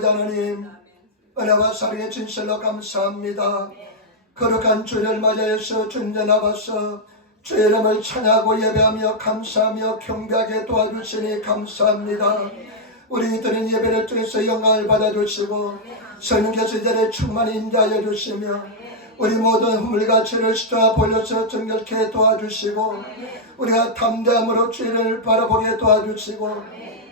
하나님, 은혜와 사랑의 진실로 감사합니다. 거룩한 주일을 맞이해서 주님 앞에서 주의 이름을 찬양하고 예배하며 감사하며 경배하게 도와주시니 감사합니다. 우리들은 예배를 통해서 영광을 받아주시고 성령께서 이들의 충만히 인도하여 주시며 우리 모든 허물과 죄를 씻어 벌려서 정결케 도와주시고 우리가 담대함으로 주를 바라보게 도와주시고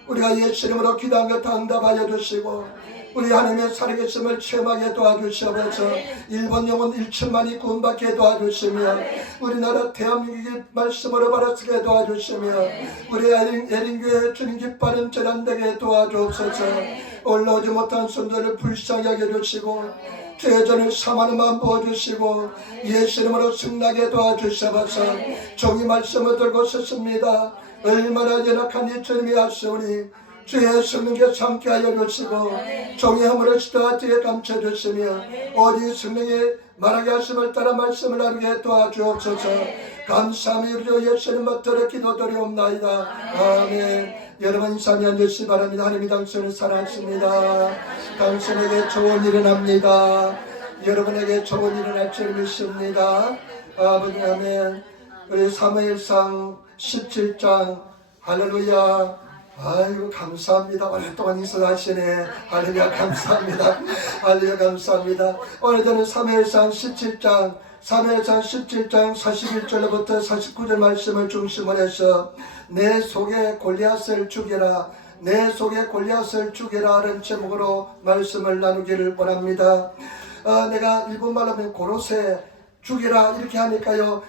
우리가 예수 이름으로 기도한 것 응답하여 주시고 우리 하나님의 살아계심을 체험하게 도와주시옵소서. 일본 영혼 1천만이 구원받게 도와주시며 우리나라 대한민국의 말씀으로 바라쓰게 도와주시며 우리 애린교회 주님 기뻐하는 재단되게 도와주옵소서. 올라오지 못한 손들을 불쌍히 하게 해주시고 죄전을 사하는 마음 부어주시고 예수 이름으로 승나게 도와주시옵소서. 종이 말씀을 들고 섰습니다. 얼마나 연약한 이 주님이 하시오니 주의 성령께서 함께하여 주시고 종의 허물을 시도와 뒤에 감춰주시며 오직 성령의 말하게 하심을 따라 말씀을 나누게 도와주옵소서. 감사하며 우리 예수님 맡들어 기도드리옵나이다. 아멘. 여러분 인사하며 앉으시기 바랍니다. 하나님이 당신을 사랑하십니다. 당신에게 좋은 일이 납니다. 여러분에게 좋은 일이 날 줄 믿습니다. 아버지 아멘. 우리 사무엘상 17장 할렐루야. 아이고 감사합니다. 오랫동안 인사하시네. 할렐루야 감사합니다. 할렐루야 감사합니다. 오늘 저는 사무엘상 17장 41절부터 49절 말씀을 중심으로 해서 내 속에 골리앗을 죽여라, 내 속에 골리앗을 죽여라 라는 제목으로 말씀을 나누기를 원합니다. 내가 일본말로 하면 고로세 죽여라 이렇게 하니까요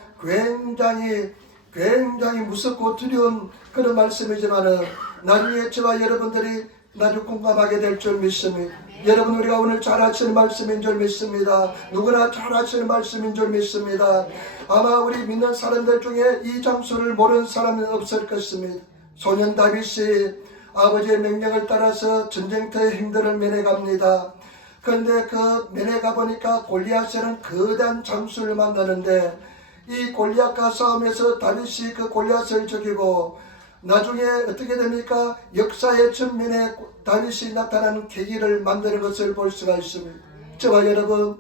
굉장히 무섭고 두려운 그런 말씀이지만은 나중에 저와 여러분들이 나중에 공감하게 될 줄 믿습니다. 여러분 우리가 오늘 잘 아시는 말씀인 줄 믿습니다. 누구나 잘 아시는 말씀인 줄 믿습니다. 아마 우리 믿는 사람들 중에 이 장소를 모르는 사람은 없을 것입니다. 소년 다윗이 아버지의 명령을 따라서 전쟁터의 행들을 면해갑니다. 그런데 그 면해가 보니까 골리앗이라는 거대한 장수를 만나는데 이 골리앗과 싸움에서 다윗이 그 골리앗을 죽이고 나중에 어떻게 됩니까? 역사의 전면에 다윗이 나타나는 계기를 만드는 것을 볼 수가 있습니다. 저와 여러분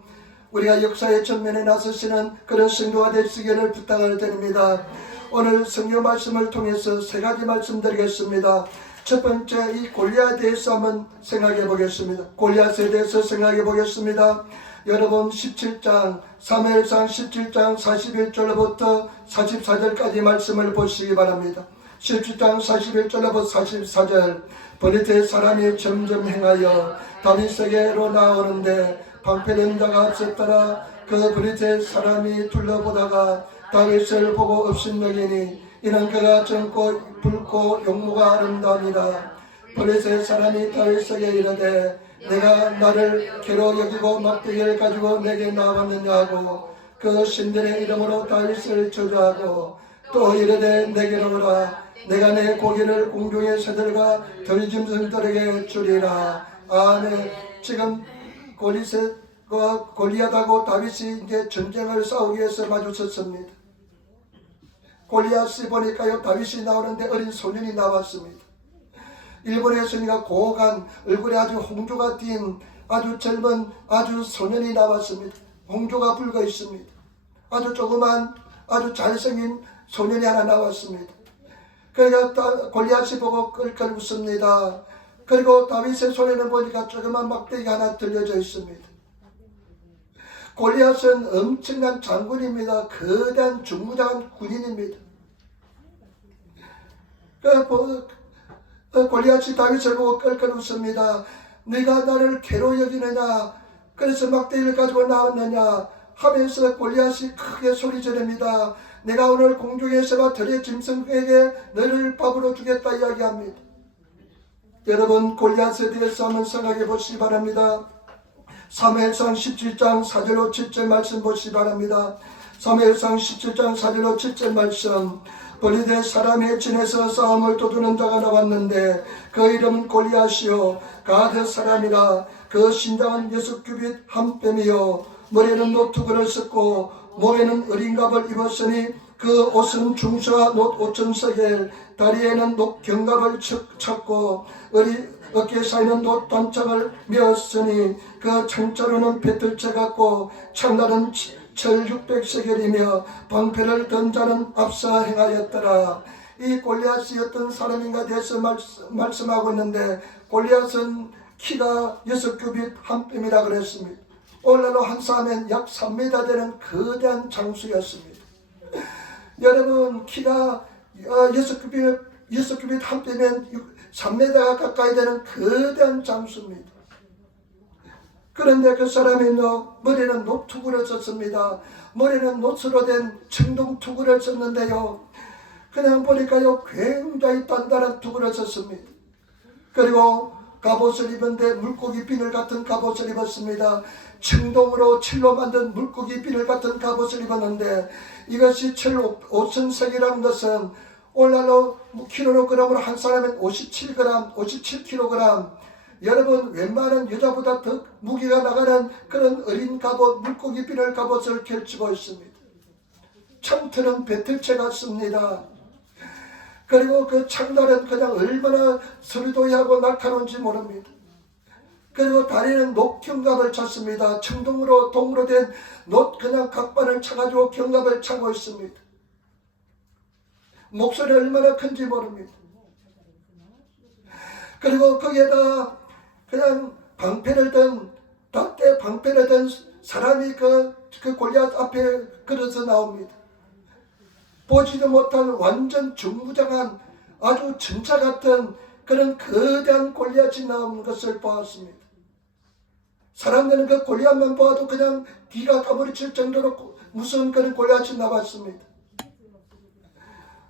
우리가 역사의 전면에 나서시는 그런 성도가 되시기를 부탁을 드립니다. 오늘 성경 말씀을 통해서 세 가지 말씀드리겠습니다. 첫 번째 이 골리앗에 대해서 한번 생각해 보겠습니다. 골리앗에 대해서 생각해 보겠습니다. 여러분 17장 사무엘상 17장 41절부터 44절까지 말씀을 보시기 바랍니다. 17장 41절부터 44절 블리트의 사람이 점점 행하여 다윗에게로 나오는데 방패된 자가 없었더라. 그 블리트의 사람이 둘러보다가 다윗을 보고 업신여기니 이는 그가 젊고 붉고 용모가 아름다우니라. 블리트의 사람이 다윗에게 이르되 내가 나를 괴로 여기고 막대기를 가지고 내게 나왔느냐 하고 그 신들의 이름으로 다윗을 저주하고 또 이르되 내게로 오라. 내가 내 고기를 공중의 새들과 들짐승들에게 주리라. 아멘. 지금 골리앗하고 다윗이 이제 전쟁을 싸우기 위해서 마주쳤습니다. 골리앗이 보니까요 다윗이 나오는데 어린 소년이 나왔습니다. 일본에서니까 고간 얼굴에 아주 홍조가 띈 아주 젊은 아주 소년이 나왔습니다. 홍조가 붉어 있습니다. 아주 조그만 아주 잘생긴 소년이 하나 나왔습니다. 그러니까 골리앗이 보고 끌끌 웃습니다. 그리고 다윗의 손에는 보니까 조그만 막대기가 하나 들려져 있습니다. 골리앗은 엄청난 장군입니다. 거대한 중무장한 군인입니다. 골리앗이 다윗을 보고 끌끌 웃습니다. 네가 나를 괴로 여기느냐, 그래서 막대기를 가지고 나왔느냐 하면서 골리앗이 크게 소리 지릅니다. 내가 오늘 공중에서와 들의 짐승에게 너를 밥으로 주겠다 이야기합니다. 여러분 골리앗에 대해서 한번 생각해 보시기 바랍니다. 사무엘상 17장 4절로 7절 말씀 보시기 바랍니다. 사무엘상 17장 4절로 7절 말씀. 블리트의 사람의 진에서 싸움을 도두는 자가 나왔는데 그 이름은 골리앗이요 가드 사람이라. 그 신장은 6규빗 한 뼘이요 머리에는 노투구를 썼고 몸에는 어린갑을 입었으니 그 옷은 중수와 놋 5,000세겔, 다리에는 놋 견갑을 쳤고 어깨 사이는 놋 단창을 메었으니 그 창자로는 배틀채 같고 창날은 철 600세겔이며 방패를 든 자는 앞서 행하였더라. 이 골리앗이 어떤 사람인가 대해서 말씀하고 있는데, 골리앗은 키가 6규빗 한 뼘이라 그랬습니다. 오늘날로 한 사람은 약 3m 되는 거대한 장수였습니다. 여러분, 키가 6규빗 한 뼘이면 3m 가까이 되는 거대한 장수입니다. 그런데 그 사람이 머리는 놋투구를 썼습니다. 머리는 놋으로 된 청동투구를 썼는데요, 그냥 보니까요 굉장히 단단한 투구를 썼습니다. 그리고 갑옷을 입은데 물고기 비늘 같은 갑옷을 입었습니다. 청동으로 칠로 만든 물고기 비늘 같은 갑옷을 입었는데, 이것이 철 5,000세겔이라는 것은 오늘날로 킬로그램으로 한 사람은 57g, 57kg. 여러분, 웬만한 여자보다 더 무게가 나가는 그런 어린 갑옷, 물고기 비늘 갑옷을 걸치고 있습니다. 창틀은 배틀채 같습니다. 그리고 그 창날은 그냥 얼마나 서리도하고 날카로운지 모릅니다. 그리고 다리는 놋 견갑을 찼습니다. 청동으로 동으로 된 놋 그냥 각반을 차가지고 견갑을 차고 있습니다. 목소리 얼마나 큰지 모릅니다. 그리고 거기에다 그냥 방패를 든 사람이 그 골리앗 앞에 걸어서 나옵니다. 보지도 못한 완전 중부장한 아주 전차 같은 그런 거대한 골리앗이 나오는 것을 보았습니다. 사람들은 그 골리앗만 보아도 그냥 귀가 까무러칠 정도로 무서운 그런 골리앗이 나왔습니다.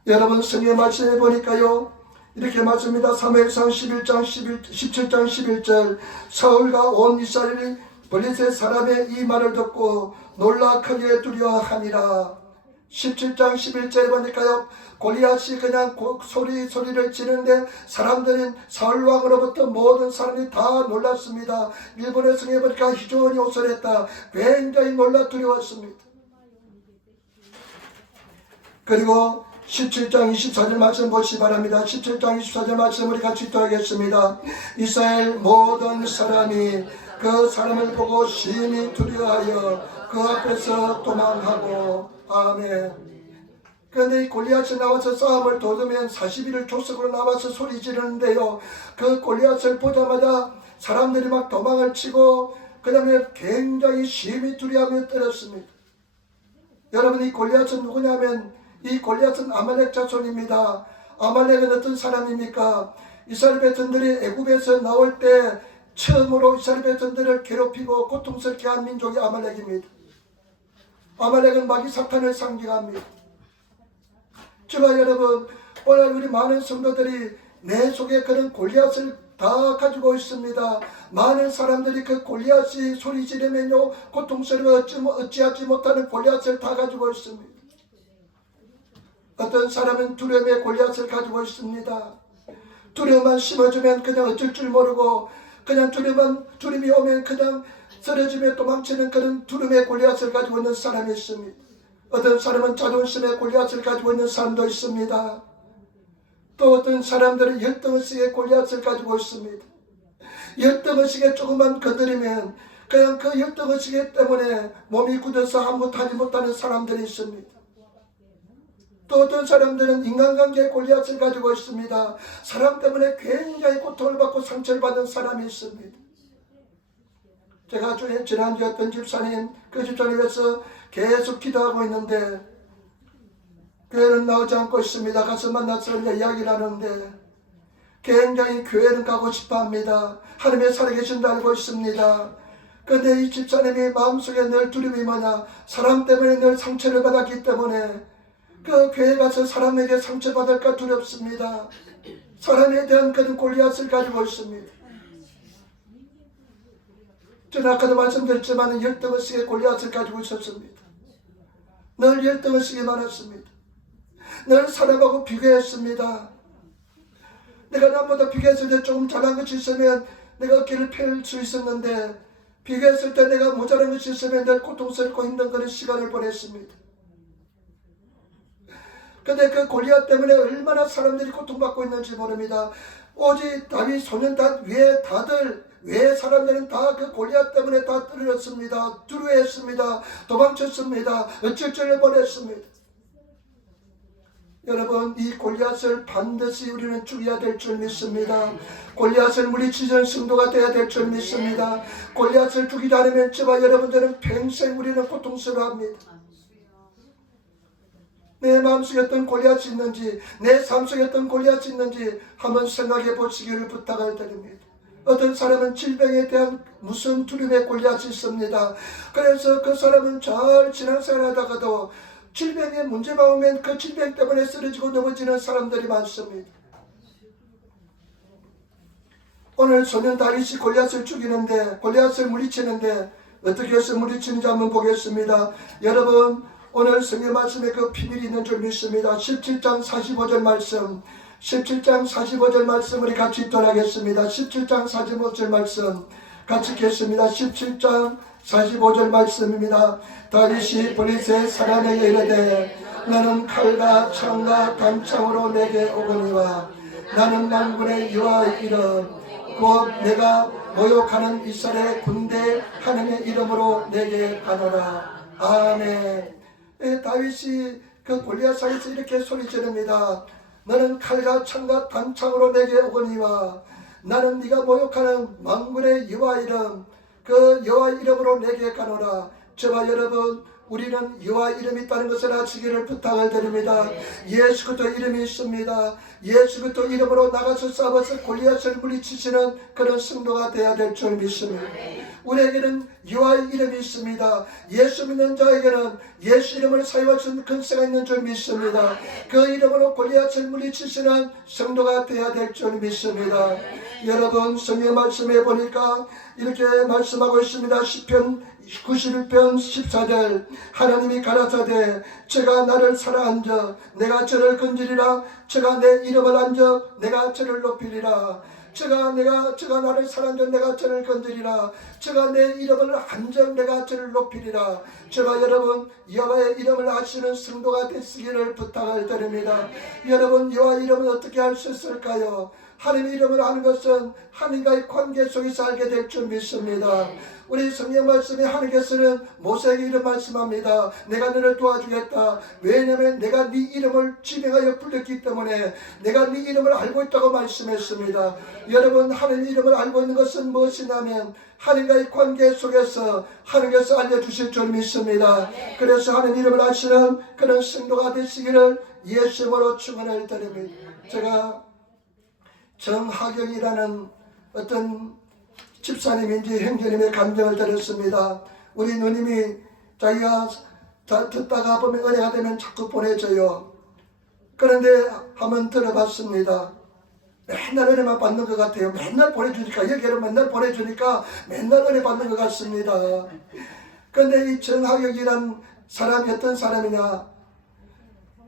여러분, 성경 말씀해 보니까요 이렇게 말씀입니다. 사무엘상 17장 11절, 사울과 온 이스라엘이 블레셋 사람의 이 말을 듣고 놀라 크게 두려워하니라. 17장 11절에 보니까요 골리앗이 그냥 소리를 지르는데 사람들은 사울왕으로부터 모든 사람이 다 놀랐습니다. 일본의 성에 보니까 희존이 호소했다. 굉장히 놀라 두려웠습니다. 그리고 17장 24절 말씀 보시기 바랍니다. 17장 24절 말씀 우리 같이 읽겠습니다. 이스라엘 모든 사람이 그 사람을 보고 심히 두려워하여 그 앞에서 도망하고. 아멘. 그런데 이 골리앗이 나와서 싸움을 도우면 40일을 조석으로 나와서 소리 지르는데요, 그 골리앗을 보자마자 사람들이 막 도망을 치고 그 다음에 굉장히 심히 두려워하며 때렸습니다. 여러분, 이 골리앗은 누구냐면 이 골리앗은 아말렉 자손입니다. 아말렉은 어떤 사람입니까? 이스라엘 백성들이 애굽에서 나올 때 처음으로 이스라엘 백성들을 괴롭히고 고통스럽게 한 민족이 아말렉입니다. 아말렉은 마귀 사탄을 상징합니다. 저와 여러분, 오늘 우리 많은 성도들이 내 속에 그런 골리앗을 다 가지고 있습니다. 많은 사람들이 그 골리앗이 소리 지르면요 고통스러워 어찌하지 못하는 골리앗을 다 가지고 있습니다. 어떤 사람은 두려움의 골리앗을 가지고 있습니다. 두려움만 심어주면 그냥 어쩔 줄 모르고, 그냥 두려움이 오면 그냥 쓰러지며 도망치는 그런 두려움의 골리앗을 가지고 있는 사람이 있습니다. 어떤 사람은 자존심의 골리앗을 가지고 있는 사람도 있습니다. 또 어떤 사람들은 열등의식의 골리앗을 가지고 있습니다. 열등의식에 조금만 건드리면 그냥 그 열등의식 때문에 몸이 굳어서 아무것도 하지 못하는 사람들이 있습니다. 또 어떤 사람들은 인간관계의 골리앗을 가지고 있습니다. 사람 때문에 굉장히 고통을 받고 상처를 받는 사람이 있습니다. 제가 지난주에 어떤 집사님, 그 집사님에서 계속 기도하고 있는데 교회는 나오지 않고 있습니다. 가서 만나서 이야기를 하는데 굉장히 교회는 가고 싶어 합니다. 하나님의 살아계신 줄 알고 있습니다. 그런데 이 집사님이 마음속에 늘 두려움이 뭐냐, 사람 때문에 늘 상처를 받았기 때문에 그 교회 가서 사람에게 상처받을까 두렵습니다. 사람에 대한 그런 골리앗을 가지고 있습니다. 저는 아까도 말씀드렸지만 열등의식의 골리앗을 가지고 있었습니다. 늘 열등의식이 많았습니다. 늘 사람하고 비교했습니다. 내가 남보다 비교했을 때 조금 잘난 것이 있으면 내가 어깨를 펼 수 있었는데, 비교했을 때 내가 모자란 것이 있으면 늘 고통스럽고 힘든 그런 시간을 보냈습니다. 근데 그 골리앗 때문에 얼마나 사람들이 고통받고 있는지 모릅니다. 오직 다윗 소년 외에 다들 외 사람들은 다 그 골리앗 때문에 다 떨어졌습니다. 두려워했습니다. 도망쳤습니다. 어쩔 줄을 모르겠습니다. 여러분, 이 골리앗을 반드시 우리는 죽여야 될 줄 믿습니다. 골리앗을 물리치는 성도가 되어야 될 줄 믿습니다. 골리앗을 죽이지 않으면 저와 여러분들은 평생 우리는 고통스러워합니다. 내 마음속에 어떤 골리앗이 있는지, 내 삶 속에 어떤 골리앗이 있는지 한번 생각해 보시기를 부탁을 드립니다. 어떤 사람은 질병에 대한 무슨 두려움의 골리앗이 있습니다. 그래서 그 사람은 잘 신앙생활 하다가도 질병에 문제가 오면 그 질병 때문에 쓰러지고 넘어지는 사람들이 많습니다. 오늘 소년 다윗이 골리앗을 죽이는데, 골리앗을 물리치는데 어떻게 해서 물리치는지 한번 보겠습니다. 여러분, 오늘 성경 말씀에 그 비밀이 있는 줄 믿습니다. 17장 45절 말씀, 17장 45절 말씀 우리 같이 읽도록하겠습니다. 17장 45절 말씀 같이 읽겠습니다. 17장 45절 말씀입니다. 다윗이 블리스의 사람에게 이르되 너는 칼과 창과 단창으로 내게 오거니와 나는 만군의 여호와의 이름 곧 내가 모욕하는 이스라엘 군대 하나님의 이름으로 내게 가노라. 아멘. 다윗이 그 골리앗에서 이렇게 소리 지릅니다. 너는 칼과 창과 단창으로 내게 오거니와 나는 네가 모욕하는 만군의 여호와 이름 그 여호와 이름으로 내게 가노라. 저와 여러분, 우리는 여호와 이름이 있다는 것을 아시기를 부탁을 드립니다. 예수 그리스도 이름이 있습니다. 예수 그리스도 이름으로 나가서 싸워서 골리앗을 물리치시는 그런 성도가 되어야 될 줄 믿습니다. 우리에게는 여호와의 이름이 있습니다. 예수 믿는 자에게는 예수 이름을 사용할 수 있는 근세가 있는 줄 믿습니다. 그 이름으로 골리앗을 물리치시는 성도가 되어야 될 줄 믿습니다. 여러분, 성경 말씀해 보니까 이렇게 말씀하고 있습니다. 시편 91편 14절 하나님이 가라사대 제가 나를 사랑한적 내가 저를 건지리라. 제가 내 이름을 안적 내가 저를 높이리라. 제가 나를 사랑한적 내가 저를 건드리라. 제가 내 이름을 안적 내가 저를 높이리라. 제가 여러분 여호와의 이름을 아시는 성도가 되시기를 부탁을 드립니다. 여러분, 여호와 이름은 어떻게 알 수 있을까요? 하나님의 이름을 아는 것은 하나님과의 관계 속에서 알게 될 줄 믿습니다. 우리 성경 말씀에 하나님께서는 모세에게 이런 말씀합니다. 내가 너를 도와주겠다. 왜냐하면 내가 네 이름을 지명하여 불렀기 때문에 내가 네 이름을 알고 있다고 말씀했습니다. 여러분, 하나님 이름을 알고 있는 것은 무엇이냐면 하나님과의 관계 속에서 하나님께서 알려주실 줄 믿습니다. 그래서 하나님 이름을 아시는 그런 성도가 되시기를 예수님으로 축원을 드립니다. 제가 정하경이라는 어떤 집사님인지 형제님의 감정을 들었습니다. 우리 누님이 자기가 듣다가 보면 은혜가 되면 자꾸 보내줘요. 그런데 한번 들어봤습니다. 맨날 은혜만 받는 것 같아요. 맨날 보내주니까, 여기를 맨날 보내주니까 맨날 은혜 받는 것 같습니다. 그런데 이 정하경이라는 사람이 어떤 사람이냐,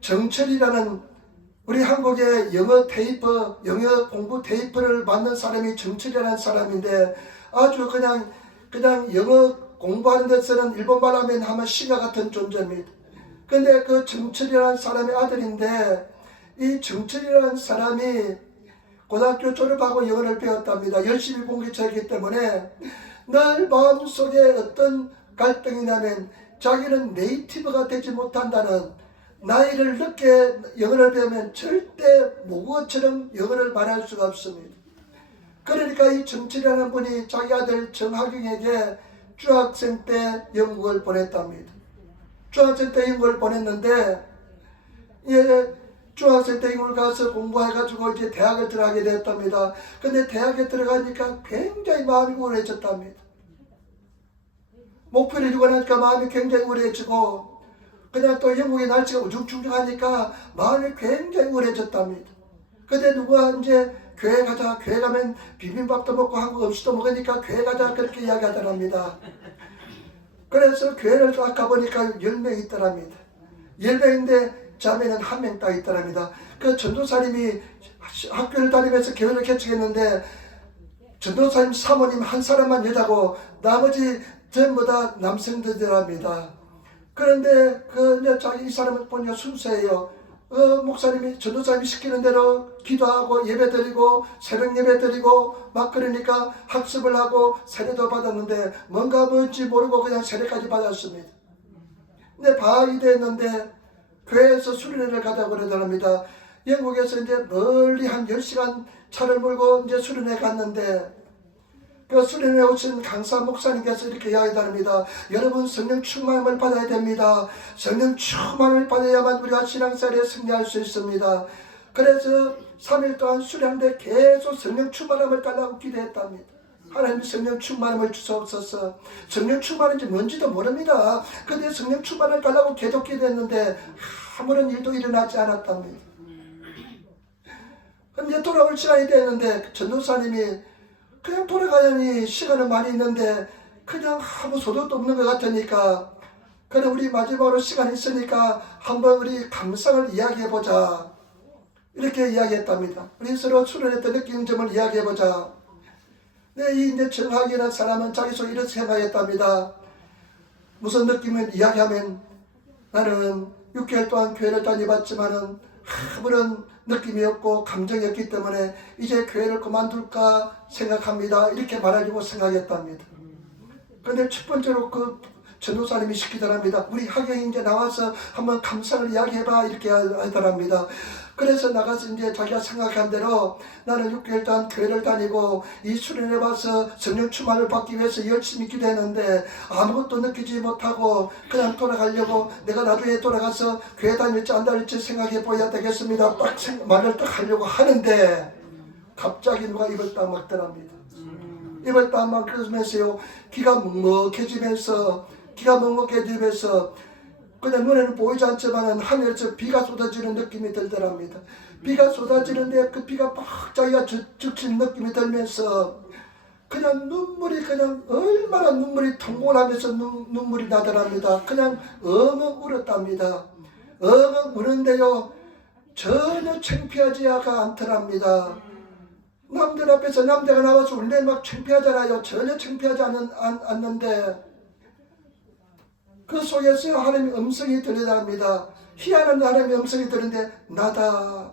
정철이라는 우리 한국의 영어 공부 테이프를 만든 사람이 정철이라는 사람인데 아주 그냥 영어 공부하는 데서는 일본말 하면 시가 같은 존재입니다. 근데 그 정철이라는 사람의 아들인데 이 정철이라는 사람이 고등학교 졸업하고 영어를 배웠답니다. 열심히 공부했기 때문에 늘 마음속에 어떤 갈등이냐면 자기는 네이티브가 되지 못한다는, 나이를 늦게 영어를 배우면 절대 모국어처럼 영어를 말할 수가 없습니다. 그러니까 이 정철이라는 분이 자기 아들 정하경에게 중학생 때 영국을 보냈답니다. 중학생 때 영국을 보냈는데 중학생 때 영국을 가서 공부해가지고 이제 대학을 들어가게 되었답니다. 근데 대학에 들어가니까 굉장히 마음이 우울해졌답니다. 목표를 이루고 나니까 마음이 굉장히 우울해지고 그냥 또 영국의 날씨가 우중충중하니까 마음이 굉장히 우울해졌답니다. 근데 누가 이제 교회 가자, 교회 가면 비빔밥도 먹고 한국 음식도 먹으니까 교회 가자 그렇게 이야기하더랍니다. 그래서 교회를 딱 가보니까 10명 있더랍니다. 10명인데 자매는 1명 딱 있더랍니다. 그 전도사님이 학교를 다니면서 교회를 개척했는데 전도사님 사모님 한 사람만 여자고 나머지 전부 다 남성들이랍니다. 그런데 이 사람은 보니까 순수해요. 목사님이 전도사님이 시키는 대로 기도하고 예배드리고 새벽 예배드리고 막 그러니까 학습을 하고 세례도 받았는데 뭔지 모르고 그냥 세례까지 받았습니다. 근데 방학이 됐는데 교회에서 수련회를 가자고 그러더랍니다. 영국에서 이제 멀리 한 10시간 차를 몰고 이제 수련회 갔는데 그 수련회 오신 강사 목사님께서 이렇게 이야기합니다. 여러분 성령 충만함을 받아야 됩니다. 성령 충만을 받아야만 우리가 신앙생활에 승리할 수 있습니다. 그래서 3일 동안 수련하는데 계속 성령 충만함을 달라고 기도했답니다. 하나님 성령 충만함을 주시옵소서. 성령 충만인지 뭔지도 모릅니다. 근데 성령 충만을 달라고 계속 기도했는데 아무런 일도 일어나지 않았답니다. 근데 돌아올 시간이 됐는데 전도사님이 그냥 돌아가려니 시간은 많이 있는데 그냥 아무 소득도 없는 것 같으니까 그래 우리 마지막으로 시간이 있으니까 한번 우리 감상을 이야기해보자 이렇게 이야기했답니다. 우리 서로 수련했던 느끼는 점을 이야기해보자. 네, 이 이제 정학이라는 사람은 자기 속에 이렇게 생각했답니다. 무슨 느낌을 이야기하면 나는 6개월 동안 교회를 다녀봤지만은 아무런 느낌이 없고 감정이 없기 때문에 이제 교회를 그만둘까 생각합니다. 이렇게 말하려고 생각했답니다. 근데 첫 번째로 그 전도사님이 시키더랍니다. 우리 학영이 이제 나와서 한번 감상을 이야기해봐 이렇게 하더랍니다. 그래서 나가서 이제 자기가 생각한 대로 나는 6개월 동안 교회를 다니고 이 수련회 와서 성령 충만을 받기 위해서 열심히 기도했는데 아무것도 느끼지 못하고 그냥 돌아가려고 내가 나중에 돌아가서 교회 다닐지 안 다닐지 생각해 보아야 되겠습니다. 딱 말을 딱 하려고 하는데 갑자기 누가 입을 딱 막더랍니다. 입을 딱 막으면서요 귀가 먹먹해지면서 그냥 눈에는 보이지 않지만 하늘에서 비가 쏟아지는 느낌이 들더랍니다. 비가 쏟아지는데 그 비가 막 자기가 적신 느낌이 들면서 그냥 눈물이 그냥 얼마나 눈물이 통곡하면서 눈물이 나더랍니다. 그냥 엉엉 울었답니다. 엉엉 우는데요 전혀 창피하지가 않더랍니다. 남들 앞에서 남자가 나와서 울래 막 창피하잖아요. 전혀 창피하지 않는데 그 속에서 하나님의 음성이 들려납니다. 희한한 하나님의 음성이 들리는데 나다.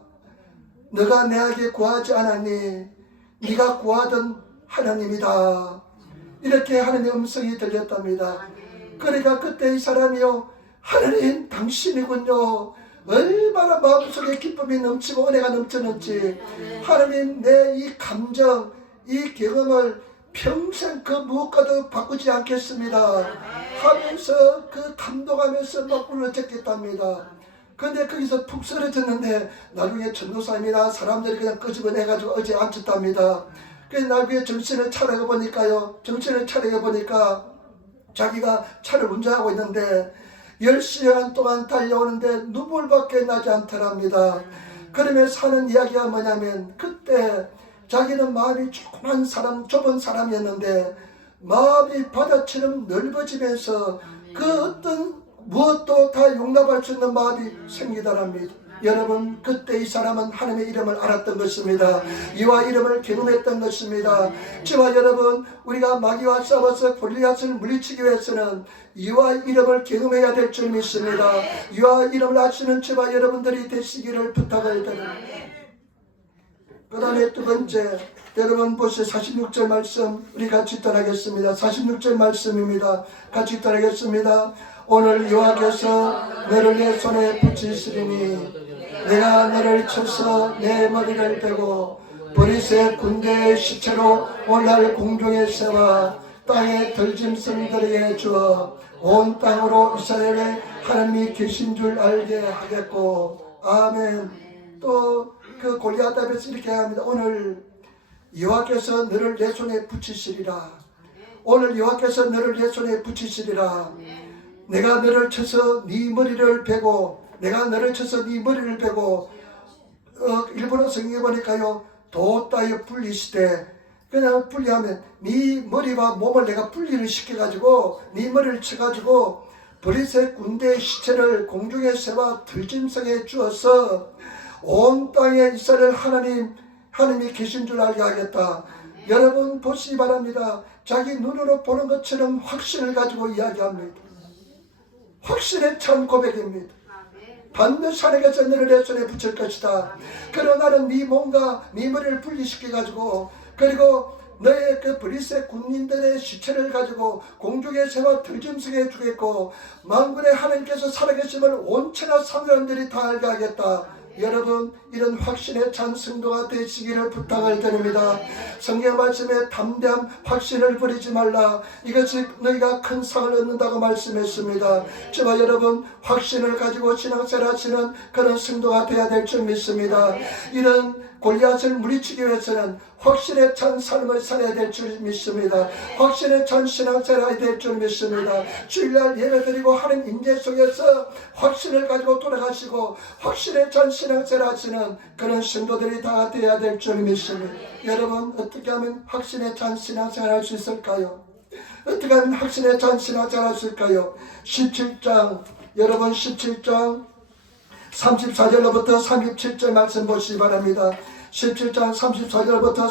너가 내게 구하지 않았니? 네가 구하던 하나님이다. 이렇게 하나님의 음성이 들렸답니다. 그러니까 그때 이 사람이요 하나님 당신이군요. 얼마나 마음속에 기쁨이 넘치고 은혜가 넘쳤는지 하나님 내 이 감정 이 경험을 평생 그 무엇과도 바꾸지 않겠습니다 하면서 그 감동하면서 막 울어댔겠답니다. 근데 거기서 푹 쓰러졌는데 나중에 전도사님이나 사람들이 그냥 끄집어내가지고 어제 앉혔답니다. 그래서 나중에 정신을 차려가 보니까 자기가 차를 운전하고 있는데 10시간 동안 달려오는데 눈물밖에 나지 않더랍니다. 그러면서 하는 이야기가 뭐냐면 그때 자기는 마음이 조그만 사람, 좁은 사람이었는데 마음이 바다처럼 넓어지면서 그 어떤 무엇도 다 용납할 수 있는 마음이 생기더랍니다. 여러분 그때 이 사람은 하나님의 이름을 알았던 것입니다. 이와 이름을 경험했던 것입니다. 저와 여러분 우리가 마귀와 싸워서 골리앗을 물리치기 위해서는 이와 이름을 경험해야 될 줄 믿습니다. 이와 이름을 아시는 저와 여러분들이 되시기를 부탁을 드립니다. 그 다음에 두 번째 여러분 보시죠. 46절 말씀 우리 같이 따라하겠습니다. 46절 말씀입니다. 같이 따라하겠습니다. 오늘 여호와께서 너를 내 손에 붙이시리니 내가 너를 쳐서 내 머리를 베고 브리스의 군대의 시체로 오늘날 공중에 세워 땅의 들짐승들에게 주어 온 땅으로 이스라엘에 하나님이 계신 줄 알게 하겠고 아멘. 또 그 골리앗 앞에서 이렇게 합니다. 오늘 여호와께서 너를 내 손에 붙이시리라. 오늘 여호와께서 너를 내 손에 붙이시리라. 내가 너를 쳐서 네 머리를 베고 일본어 성경에 보니까요 도 따위 분리시되 그냥 분리하면 네 머리와 몸을 내가 분리를 시켜가지고 네 머리를 쳐가지고 브리스의 군대의 시체를 공중에 세워 들짐승에 주어서 온 땅에 이스라엘 하나님이 계신 줄 알게 하겠다. 여러분 보시기 바랍니다. 자기 눈으로 보는 것처럼 확신을 가지고 이야기합니다. 확신에 찬 고백입니다. 반드시 하나님께서 너를 내 손에 붙일 것이다. 그러나 나는 네 몸과 네 머리를 분리시켜가지고 그리고 너의 그 브리스의 군인들의 시체를 가지고 공중의 새와 들짐승에 주겠고 만군의 하나님께서 살아계심을 온천하 사람들이 다 알게 하겠다. 여러분, 이런 확신에 찬 성도가 되시기를 부탁을 드립니다. 성경 말씀에 담대한 확신을 버리지 말라. 이것이 너희가 큰 상을 얻는다고 말씀했습니다. 저와 여러분, 확신을 가지고 신앙생활 하시는 그런 성도가 되어야 될 줄 믿습니다. 이런 골리앗을 물리치기 위해서는 확신에 찬 삶을 살아야 될 줄 믿습니다. 확신에 찬 신앙생활 해야 될 줄 믿습니다. 주일날 예배드리고 하는 임재 속에서 확신을 가지고 돌아가시고 확신에 찬 신앙생활 하시는 그런 성도들이 다 되어야 될 줄 믿습니다. 여러분, 어떻게 하면 확신에 찬 신앙생활 할 수 있을까요? 어떻게 하면 확신에 찬 신앙생활 할 수 있을까요? 17장, 여러분 17장 34절로부터 37절 말씀 보시기 바랍니다. 17장 34절부터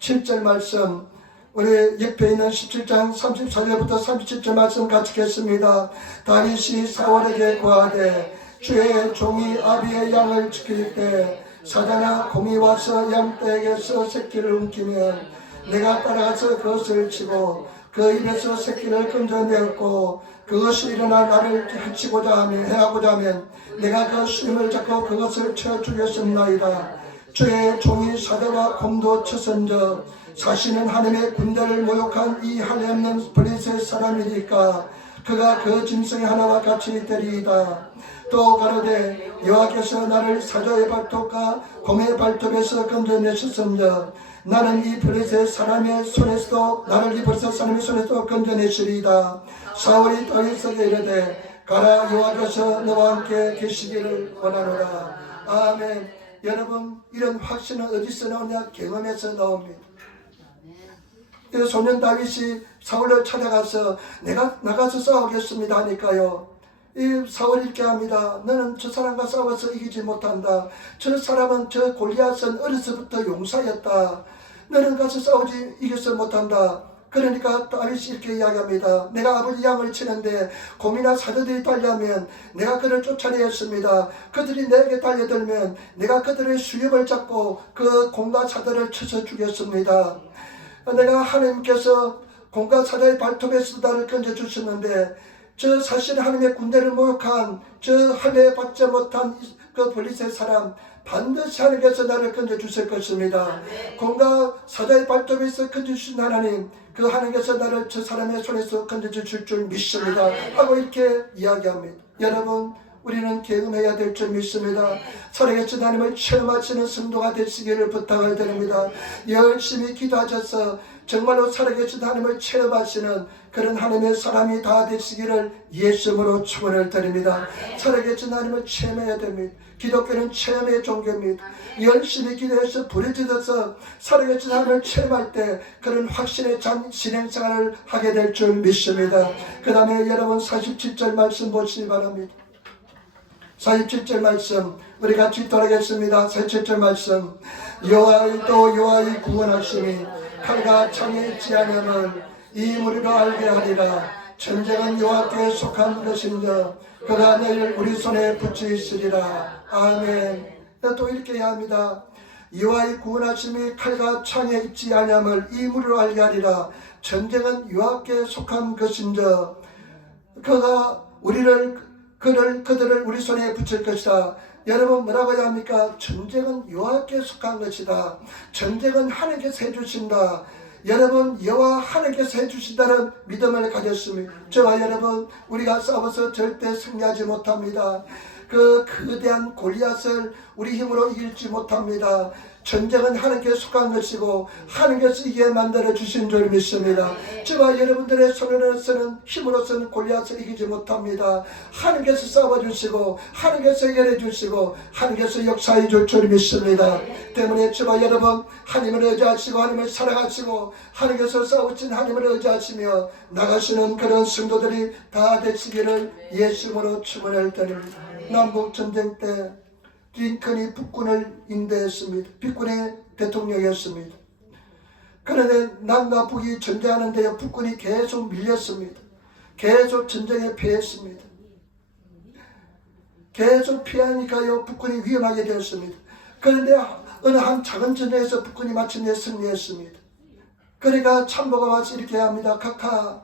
37절 말씀, 우리 옆에 있는 17장 34절부터 37절 말씀 같이 읽겠습니다. 다윗이 사울에게 고하되 주의 종이 아비의 양을 지킬 때 사자나 곰이 와서 양떼에게서 새끼를 훔기면 내가 따라가서 그것을 치고 그 입에서 새끼를 건져내었고 그것이 일어나 나를 해치고자 해하고자 하면 내가 그 수임을 잡고 그것을 쳐 죽였습나이다. 주의 종이 사자와 곰도 쳐선져 사시는 하나님의 군대를 모욕한 이 할례 없는 블레셋 사람이니까 그가 그 짐승의 하나와 같이 되리이다. 또 가로되 여호와께서 나를 사자의 발톱과 곰의 발톱에서 건져내셨으며 나는 이 블레셋 사람의 손에서도 나를 이 블레셋 사람의 손에서도 건져내시리이다. 사울이 다윗에게 이르되 가라, 여호와께서 너와 함께 계시기를 원하노라. 아멘. 여러분, 이런 확신은 어디서 나오냐? 경험에서 나옵니다. 소년 다윗이 사울을 찾아가서 내가 나가서 싸우겠습니다 하니까요, 이 사울이 이렇게 합니다. 너는 저 사람과 싸워서 이기지 못한다. 저 사람은 저 골리앗은 어려서부터 용사였다. 너는 가서 싸우지 이겨서 못한다. 그러니까 다윗이 이렇게 이야기합니다. 내가 아버지 양을 치는데 곰이나 사자들이 달려면 내가 그를 쫓아내었습니다. 그들이 내게 달려들면 내가 그들의 수염을 잡고 그 곰과 사자를 쳐서 죽였습니다. 내가 하나님께서 곰과 사자의 발톱에서 나를 건져주셨는데 저 사실 하나님의 군대를 모욕한 저 할례 받지 못한 그 블레셋 사람 반드시 하나님께서 나를 건져주실 것입니다. 곰과 사자의 발톱에서 건져주신 하나님, 그 하나님께서 나를 저 사람의 손에서 건져주실 줄 믿습니다 하고 이렇게 이야기합니다. 여러분, 우리는 경험해야 될 줄 믿습니다. 살아계신 하나님을 체험하시는 성도가 되시기를 부탁을 드립니다. 열심히 기도하셔서 정말로 살아계신 하나님을 체험하시는 그런 하나님의 사람이 다 되시기를 예수님으로 축원을 드립니다. 살아계신 하나님을 체험해야 됩니다. 기독교는 체험의 종교입니다. 열심히 기도해서 부르짖어서 살아계신 하나님을 체험할 때 그런 확신에 찬 신앙생활을 하게 될 줄 믿습니다. 그 다음에 여러분 47절 말씀 보시기 바랍니다. 47절 말씀 우리 같이 돌아가겠습니다. 47절 말씀, 여호와의 또 여호와의 구원하심이 칼과 창에 있지 않음을 이 무리로 알게 하리라. 전쟁은 여호와께 속한 것인저 그가 너희를 우리 손에 붙이시리라. 아멘. 또 이렇게 해야 합니다. 여호와의 구원하심이 칼과 창에 있지 않음을 이 무리로 알게 하리라. 전쟁은 여호와께 속한 것인저 그가 그들을 우리 손에 붙일 것이다. 여러분, 뭐라고 해야 합니까? 전쟁은 여호와께 속한 것이다. 전쟁은 하나님께서 해주신다. 여러분, 여호와 하나님께서 해주신다는 믿음을 가졌습니다. 저와 여러분, 우리가 싸워서 절대 승리하지 못합니다. 그 거대한 골리앗을 우리 힘으로 이길지 못합니다. 전쟁은 하나님께 속한 것이고 하나님께서 이게 만들어 주신 줄 믿습니다. 저와 여러분들의 손으로서는 힘으로서는 골리앗을 이기지 못합니다. 하나님께서 싸워주시고 하나님께서 해결해 주시고 하나님께서 역사해 줄 줄 믿습니다. 때문에 저와 여러분, 하나님을 의지하시고 하나님을 사랑하시고 하나님께서 싸우신 하나님을 의지하시며 나가시는 그런 성도들이 다 되시기를 예수님으로 축원을 드립니다. 남북전쟁 때 링컨이 북군을 인도했습니다. 북군의 대통령이었습니다. 그런데 남과 북이 전쟁하는데 북군이 계속 밀렸습니다. 계속 전쟁에 패했습니다. 계속 피하니까요 북군이 위험하게 되었습니다. 그런데 어느 한 작은 전쟁에서 북군이 마침내 승리했습니다. 그러니까 참모가 와서 이렇게 합니다. 각하,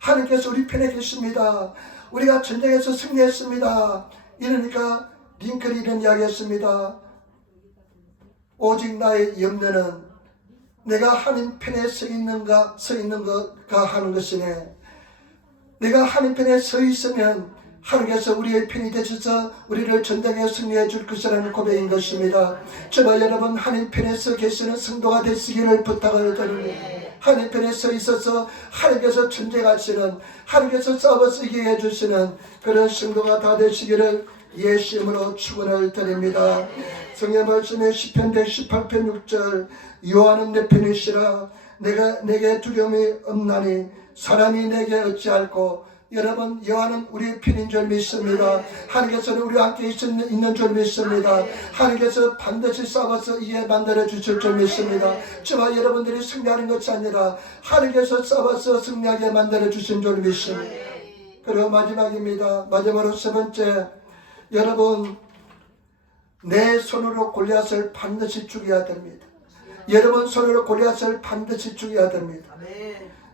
하나님께서 우리 편에 계십니다. 우리가 전쟁에서 승리했습니다. 이러니까 링컨이 이런 이야기했습니다. 오직 나의 염려는 내가 하나님 편에 서 있는가 하는 것이네. 내가 하나님 편에 서 있으면 하나님께서 우리의 편이 되셔서 우리를 전쟁에 승리해 줄 것이라는 고백인 것입니다. 제발 여러분 하나님 편에 서 계시는 성도가 되시기를 부탁을 드립니다. 하나님 편에 서 있어서 하나님께서 전쟁하시는, 하나님께서 싸워서 이기게 해주시는 그런 성도가 다 되시기를 예수 이름으로 축원을 드립니다. 성경 말씀에 시편 118편 6절 여호와는 내 편이시라 내게 두려움이 없나니 사람이 내게 어찌할꼬. 여러분 여호와는 우리의 편인 줄 믿습니다. 하나님께서는 우리와 함께 있는 줄 믿습니다. 하나님께서 반드시 싸워서 이에 만들어 주실 줄 믿습니다. 저와 여러분들이 승리하는 것이 아니라 하나님께서 싸워서 승리하게 만들어 주신 줄 믿습니다. 그리고 마지막입니다. 마지막으로 세 번째, 여러분 내 손으로 골리앗을 반드시 죽여야 됩니다. 여러분 손으로 골리앗을 반드시 죽여야 됩니다.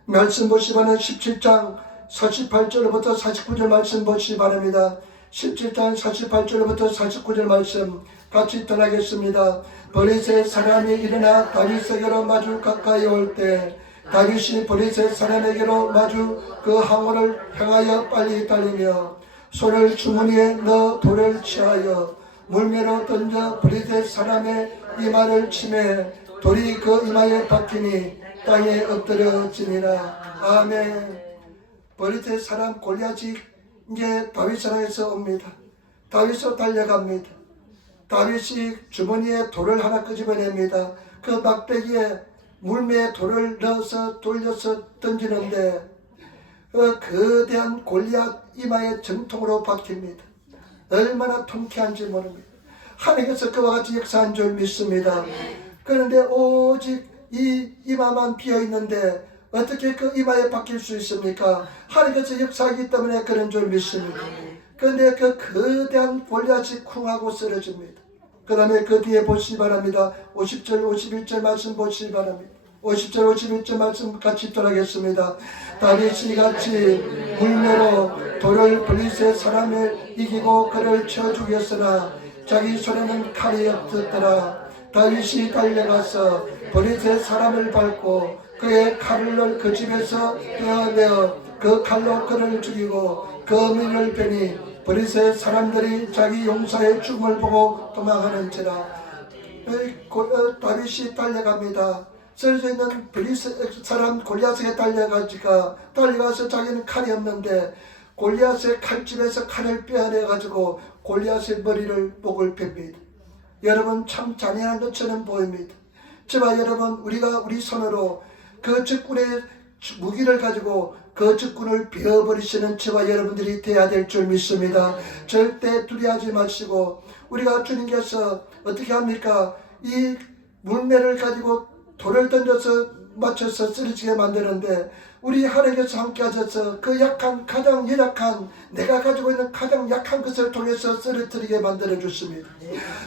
말씀 보시면 17장 48절부터 49절 말씀 보시기 바랍니다. 17장 48절부터 49절 말씀 같이 떠나겠습니다. 블레셋 사람이 일어나 다윗에게로 마주 가까이 올 때 다윗이 블레셋 사람에게로 마주 그 항우를 향하여 빨리 달리며 손을 주머니에 넣어 돌을 취하여 물매로 던져 블레셋 사람의 이마를 치매 돌이 그 이마에 박히니 땅에 엎드려지니라. 아멘. 블레셋 사람 골리앗이 이제 다윗을 향해서 옵니다. 다윗으로 달려갑니다. 다윗이 주머니에 돌을 하나 끄집어냅니다. 그 막대기에 물매에 돌을 넣어서 돌려서 던지는데 그 거대한 골리앗 이마에 정통으로 박힙니다. 얼마나 통쾌한지 모릅니다. 하나님께서 그와 같이 역사한 줄 믿습니다. 그런데 오직 이 이마만 비어있는데 어떻게 그 이마에 박힐 수 있습니까? 하나님께서 역사하기 때문에 그런 줄 믿습니다. 그런데 그 거대한 골리앗이 쿵하고 쓰러집니다. 그 다음에 그 뒤에 보시기 바랍니다. 50절 51절 말씀 보시기 바랍니다. 50절 51절 말씀 같이 떠나겠습니다. 다윗이 같이 물매로 돌을 블레셋 사람을 이기고 그를 쳐 죽였으나 자기 손에는 칼이 없었더라. 다윗이 달려가서 블레셋 사람을 밟고 그의 칼을 그 집에서 떼어내어 그 칼로 그를 죽이고 그 민을 빼니 블레셋 사람들이 자기 용사의 죽음을 보고 도망하는지라. 다윗이 달려갑니다. 쓰러져 있는 블레셋 사람 골리앗에게 달려가서 자기는 칼이 없는데 골리앗의 칼집에서 칼을 빼어내가지고 골리앗의 머리를 목을 뺍니다. 여러분 참 잔인한 것처럼 보입니다. 제발 여러분 우리가 우리 손으로 그 적군의 무기를 가지고 그 적군을 베어버리시는 저와 여러분들이 되어야 될 줄 믿습니다. 절대 두려워하지 마시고 우리가 주님께서 어떻게 합니까? 이 물매를 가지고 돌을 던져서 맞춰서 쓰러지게 만드는데 우리 하나님께서 함께 하셔서 그 약한 가장 연약한 내가 가지고 있는 가장 약한 것을 통해서 쓰러뜨리게 만들어 주십니다.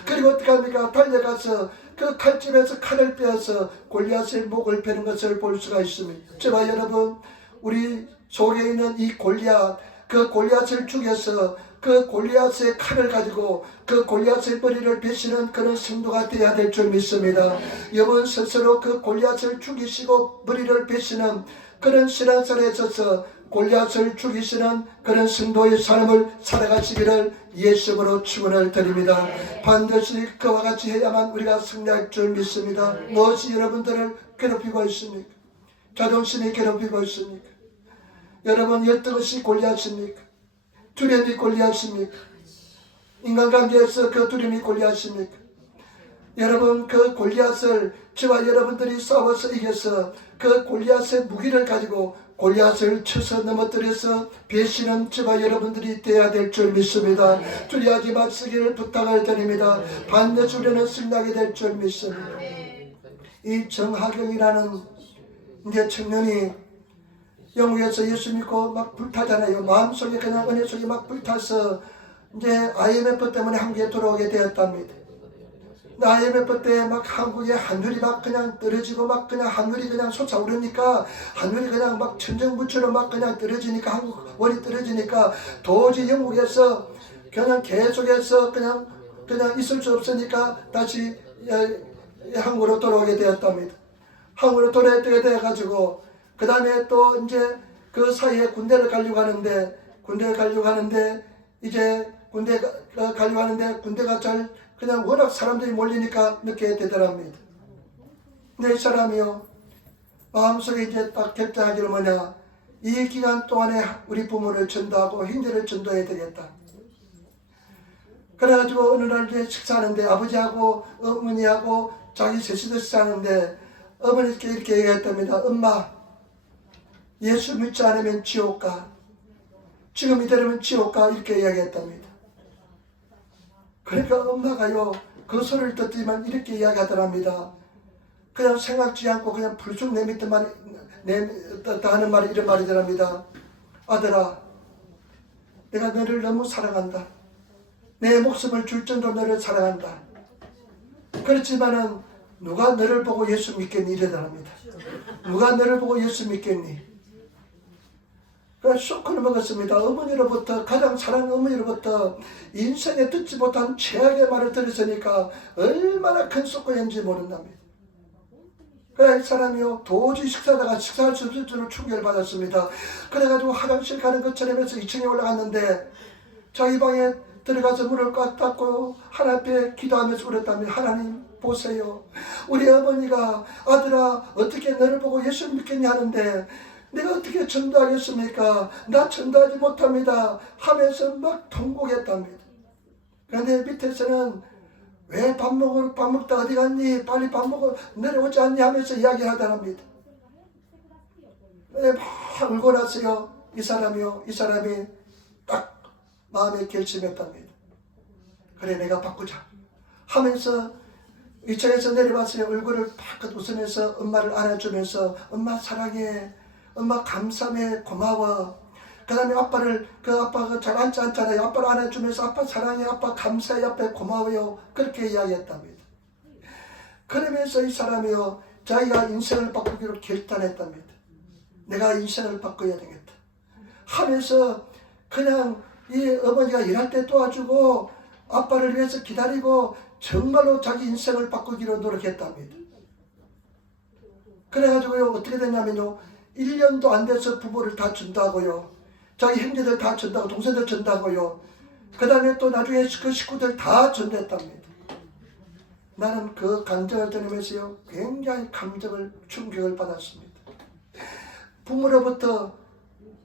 그리고 어떻게 합니까? 달려가서 그 칼집에서 칼을 빼어서 골리앗의 목을 베는 것을 볼 수가 있습니다. 저와 여러분 우리 속에 있는 이 골리앗, 그 골리앗을 죽여서 그 골리앗의 칼을 가지고 그 골리앗의 머리를 베시는 그런 성도가 되어야 될 줄 믿습니다. 여러분 스스로 그 골리앗을 죽이시고 머리를 베시는 그런 신앙생활에 있어서 골리앗을 죽이시는 그런 성도의 삶을 살아가시기를 예수님으로 축원을 드립니다. 반드시 그와 같이 해야만 우리가 승리할 줄 믿습니다. 무엇이 여러분들을 괴롭히고 있습니까? 자존심이 괴롭히고 있습니까? 여러분 열등것이 골리앗입니까? 두려움이 골리앗입니까? 인간관계에서 그 두려움이 골리앗입니까? 여러분 그 골리앗을 저와 여러분들이 싸워서 이겨서 그 골리앗의 무기를 가지고 골리앗을 쳐서 넘어뜨려서 배시는 저와 여러분들이 되어야 될 줄 믿습니다. 두려워하지 마시기를 부탁을 드립니다. 반드시 우리는 승리하게 될 줄 믿습니다. 이 정하경이라는 이제 청년이 영국에서 예수 믿고 막 불타잖아요. 마음속에 그냥 은혜 속에 막 불타서 이제 IMF 때문에 한국에 돌아오게 되었답니다. IMF 때 막 한국의 환율이 막 그냥 떨어지고 막 그냥 환율이 그냥 솟아오르니까 환율이 그냥 막 천정부처럼 막 그냥 떨어지니까 한국 원이 떨어지니까 도저히 영국에서 그냥 계속해서 그냥 있을 수 없으니까 다시 한국으로 돌아오게 되었답니다. 한국으로 돌아오게 되어가지고 그 다음에 또 이제 그 사이에 군대를 가려고 하는데 이제 군대가 잘 그냥 워낙 사람들이 몰리니까 늦게 되더랍니다. 근데 이 사람이요 마음속에 이제 딱 결정하기를 뭐냐, 이 기간 동안에 우리 부모를 전도하고 형제를 전도해야 되겠다. 그래가지고 어느 날 이제 식사하는데 아버지하고 어머니하고 자기 셋이서 식사하는데 어머니께 이렇게 얘기했답니다. 엄마, 예수 믿지 않으면 지옥 가. 지금 이대로면 지옥 가. 이렇게 이야기했답니다. 그러니까 엄마가요 그 소리를 듣지만 이렇게 이야기하더랍니다. 그냥 생각지 않고 그냥 불쑥 내뱉다 하는 말이 이런 말이더랍니다. 아들아, 내가 너를 너무 사랑한다. 내 목숨을 줄 정도로 너를 사랑한다. 그렇지만은 누가 너를 보고 예수 믿겠니? 이러더랍니다. 누가 너를 보고 예수 믿겠니? 그래서 쇼크를 먹었습니다. 어머니로부터, 가장 사랑하는 어머니로부터 인생에 듣지 못한 최악의 말을 들었으니까 얼마나 큰 쇼크였는지 모른답니다. 그래서 이 사람이요 도저히 식사할 수 없을 줄로 충격을 받았습니다. 그래가지고 화장실 가는 것처럼 해서 2층에 올라갔는데 자기 방에 들어가서 문을 꽉 닫고 하나님 앞에 기도하면서 울었답니다. 하나님 보세요, 우리 어머니가 아들아 어떻게 너를 보고 예수 믿겠냐 하는데 내가 어떻게 전도하겠습니까? 나 전도하지 못합니다 하면서 막 통곡했답니다. 그런데 밑에서는 왜 밥 먹다 어디 갔니? 빨리 밥 먹어 내려오지 않니? 하면서 이야기하더랍니다. 막 울고 나서요 이 사람이 딱 마음에 결심했답니다. 그래, 내가 바꾸자 하면서 2층에서 내려왔어요. 얼굴을 팍 웃으면서 엄마를 안아주면서 엄마 사랑해, 엄마 감사해, 고마워. 그 다음에 아빠가 잘 앉지 않잖아요. 아빠를 안아주면서 아빠 사랑해, 아빠 감사해, 아빠 고마워요. 그렇게 이야기했답니다. 그러면서 이 사람이요 자기가 인생을 바꾸기로 결단했답니다. 내가 인생을 바꿔야 되겠다 하면서 그냥 이 어머니가 일할 때 도와주고 아빠를 위해서 기다리고 정말로 자기 인생을 바꾸기로 노력했답니다. 그래가지고요 어떻게 됐냐면요 1년도 안 돼서 부모를 다 준다고요, 자기 형제들 다 준다고, 동생들 준다고요, 그 다음에 또 나중에 그 식구들 다 전도했답니다. 나는 그 감정을 들으면서요 굉장히 충격을 받았습니다. 부모로부터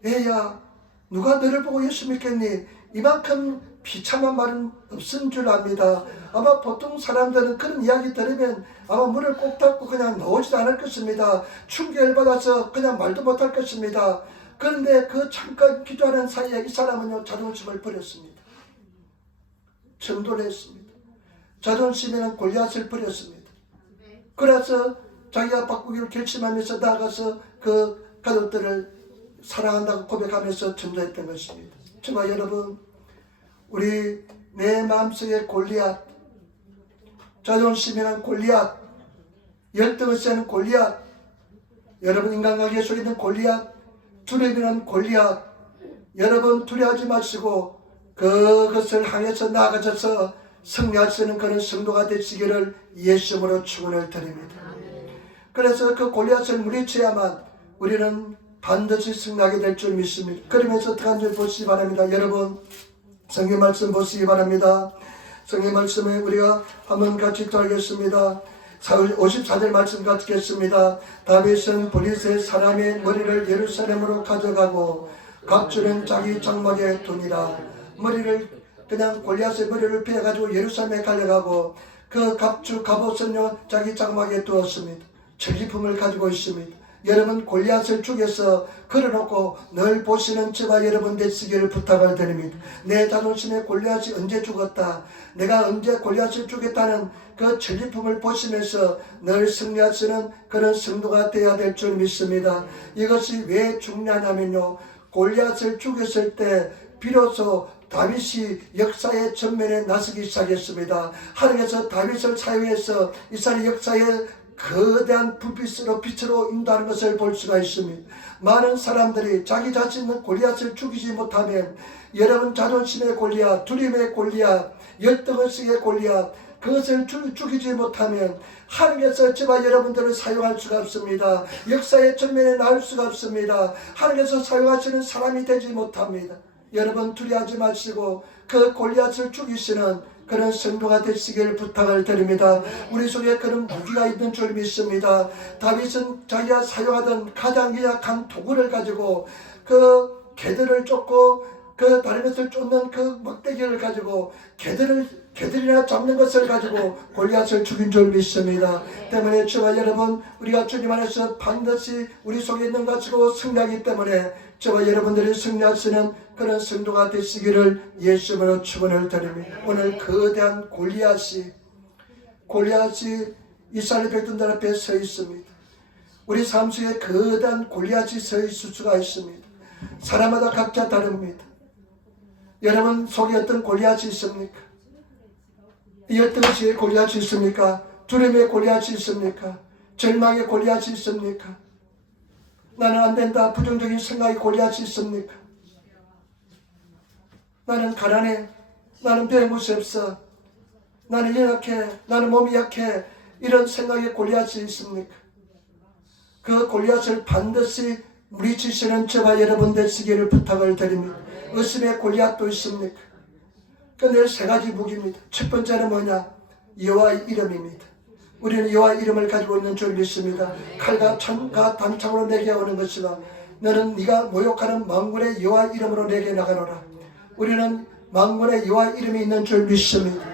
애야 누가 너를 보고 예수 믿겠니? 이만큼 비참한 말은 없은 줄 압니다. 아마 보통 사람들은 그런 이야기 들으면 아마 문을 꼭 닫고 그냥 나오지도 않을 것입니다. 충격을 받아서 그냥 말도 못할 것입니다. 그런데 그 잠깐 기도하는 사이에 이 사람은요 자존심을 버렸습니다. 전도를 했습니다. 자존심에는 골리앗을 버렸습니다. 그래서 자기가 바꾸기로 결심하면서 나아가서 그 가족들을 사랑한다고 고백하면서 전도했던 것입니다. 정말 여러분, 우리 내 마음속에 골리앗, 자존심이란 골리앗, 열등을 세는 골리앗, 여러분 인간관계 속에 있는 골리앗, 두려움이란 골리앗, 여러분 두려워하지 마시고 그것을 향해서 나아가셔서 승리할 수 있는 그런 성도가 되시기를 예수님으로 축원을 드립니다. 그래서 그 골리앗을 물리쳐야만 우리는 반드시 승리하게 될 줄 믿습니다. 그러면서 어떻게 하는지 보시기 바랍니다. 여러분 성경 말씀 보시기 바랍니다. 성경 말씀에 우리가 한번 같이 읽겠습니다. 54절 말씀 같이 읽겠습니다. 다윗은 블레셋 사람의 머리를 예루살렘으로 가져가고 갑주는 자기 장막에 두니라. 머리를 그냥 골리앗의 머리를 베어가지고 예루살렘에 가져가고 그 갑주 갑옷은요 자기 장막에 두었습니다. 전리품을 가지고 있습니다. 여러분 골리앗을 죽여서 걸어놓고 늘 보시는 저와 여러분 되시기를 부탁을 드립니다. 내 자존심에 골리앗이 언제 죽었다, 내가 언제 골리앗을 죽였다는 그 전리품을 보시면서 늘 승리하시는 그런 성도가 되어야 될 줄 믿습니다. 이것이 왜 중요하냐면요 골리앗을 죽였을 때 비로소 다윗이 역사의 전면에 나서기 시작했습니다. 하나님께서 다윗을 사용해서 이스라엘 역사에 거대한 빛으로 인도하는 것을 볼 수가 있습니다. 많은 사람들이 자기 자신은 골리앗을 죽이지 못하면 여러분 자존심의 골리앗, 두려움의 골리앗, 열등의식의 골리앗, 그것을 죽이지 못하면 하나님께서 저와 여러분들을 사용할 수가 없습니다. 역사의 전면에 나올 수가 없습니다. 하나님께서 사용하시는 사람이 되지 못합니다. 여러분 두려워하지 마시고 그 골리앗을 죽이시는 그런 성도가 되시길 부탁을 드립니다. 우리 속에 그런 무기가 있는 줄 믿습니다. 다윗은 자기가 사용하던 가장 약한 도구를 가지고 그 개들을 쫓고 그 다른 것을 쫓는 그 막대기를 가지고 개들이나 잡는 것을 가지고 골리앗을 죽인 줄 믿습니다. 때문에 저와 여러분 우리가 주님 안에서 반드시 우리 속에 있는 것으로 승리하기 때문에 저와 여러분들이 승리하시는 그런 성도가 되시기를 예수님으로 축원을 드립니다. 오늘 거대한 골리앗이 이스라엘 백성들 앞에 서 있습니다. 우리 삶 속에 거대한 골리앗이 서 있을 수가 있습니다. 사람마다 각자 다릅니다. 여러분 속에 어떤 골리앗이 있습니까? 열등의식의 골리앗이 있습니까? 두려움의 골리앗이 있습니까? 절망의 골리앗이 있습니까? 나는 안된다 부정적인 생각의 골리앗이 있습니까? 나는 가난해, 나는 배운 것이 없어, 나는 연약해, 나는 몸이 약해, 이런 생각의 골리앗이 있습니까? 그 골리앗을 반드시 물리치시는 저와 여러분 되시기를 부탁을 드립니다. 의심의 골리앗도 있습니까? 그런데 세 가지 무기입니다. 첫 번째는 뭐냐? 여호와의 이름입니다. 우리는 여호와의 이름을 가지고 있는 줄 믿습니다. 칼과 창과 단창으로 내게 오는 것이나 너는 네가 모욕하는 만군의 여호와의 이름으로 내게 나가노라. 우리는 만군의 여호와의 이름이 있는 줄 믿습니다.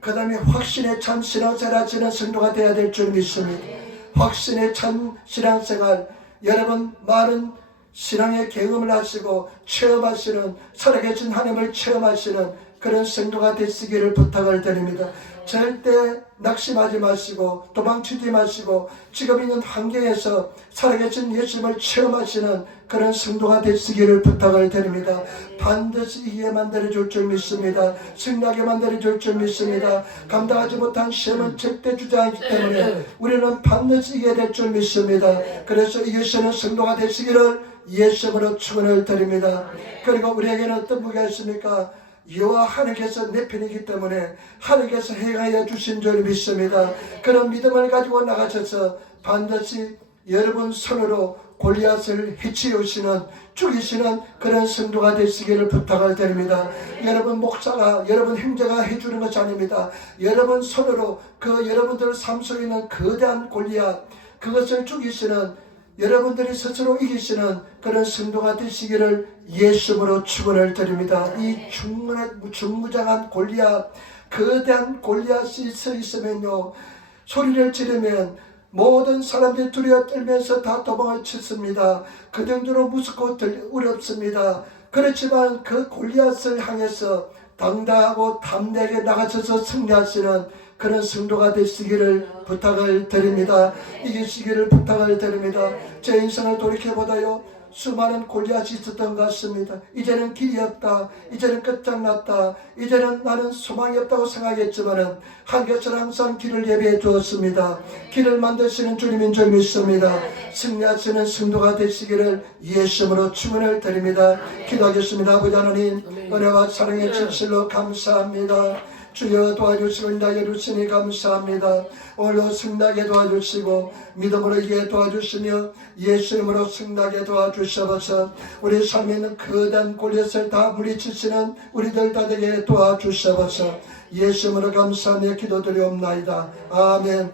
그 다음에 확신의 참 신앙생활 하시는 성도가 되어야 될 줄 믿습니다. 확신의 참 신앙생활, 여러분 많은 신앙의 경험을 하시고 체험하시는, 살아계신 하나님을 체험하시는 그런 성도가 되시기를 부탁을 드립니다. 절대 낙심하지 마시고 도망치지 마시고 지금 있는 환경에서 살아계신 예수님을 체험하시는 그런 성도가 되시기를 부탁을 드립니다. 반드시 이기게 만들어줄 줄 믿습니다. 승리하게 만들어줄 줄 믿습니다. 감당하지 못한 시험은 절대 주지 않기 때문에 우리는 반드시 이기게 될 줄 믿습니다. 그래서 이기시는 성도가 되시기를 예수님으로 축원을 드립니다. 그리고 우리에게는 어떤 무기가 있습니까? 여호와 하나님께서 내 편이기 때문에 하나님께서 행하여 주신 줄 믿습니다. 그런 믿음을 가지고 나가셔서 반드시 여러분 손으로 골리앗을 해치우시는, 죽이시는 그런 성도가 되시기를 부탁을 드립니다. 여러분 목사가, 여러분 형제가 해주는 것이 아닙니다. 여러분 손으로 그 여러분들 삶 속에 있는 거대한 골리앗, 그것을 죽이시는, 여러분들이 스스로 이기시는 그런 성도가 되시기를 예수님으로 축원을 드립니다. 이 중무장한 골리앗, 거대한 골리앗이 서 있으면요, 소리를 지르면 모든 사람들이 두려워 떨면서 다 도망을 쳤습니다. 그 정도로 무섭고 어렵습니다. 그렇지만 그 골리앗을 향해서 당당하고 담대하게 나가셔서 승리하시는 그런 성도가 되시기를 부탁을 드립니다. 이기시기를 부탁을 드립니다. 제 인생을 돌이켜보다요, 수많은 골리앗이 있었던 것 같습니다. 이제는 길이 없다, 이제는 끝장났다, 이제는 나는 소망이 없다고 생각했지만은 하나님께서는 항상 길을 예비해 주었습니다. 길을 만드시는 주님인 줄 믿습니다. 승리하시는 성도가 되시기를 예수님으로 축원을 드립니다. 기도하겠습니다. 아버지 하나님, 은혜와 사랑의 진실로 감사합니다. 주여 도와주시고 인도하여 주시니 감사합니다. 오늘도 승리하게 도와주시고 믿음으로 이기게 도와주시며 예수님으로 승리하게 도와주셔서 우리 삶에 있는 거대한 골리앗을 다 물리치시는 우리들 다 되게 도와주셔서 예수님으로 감사하며 기도드리옵나이다. 아멘.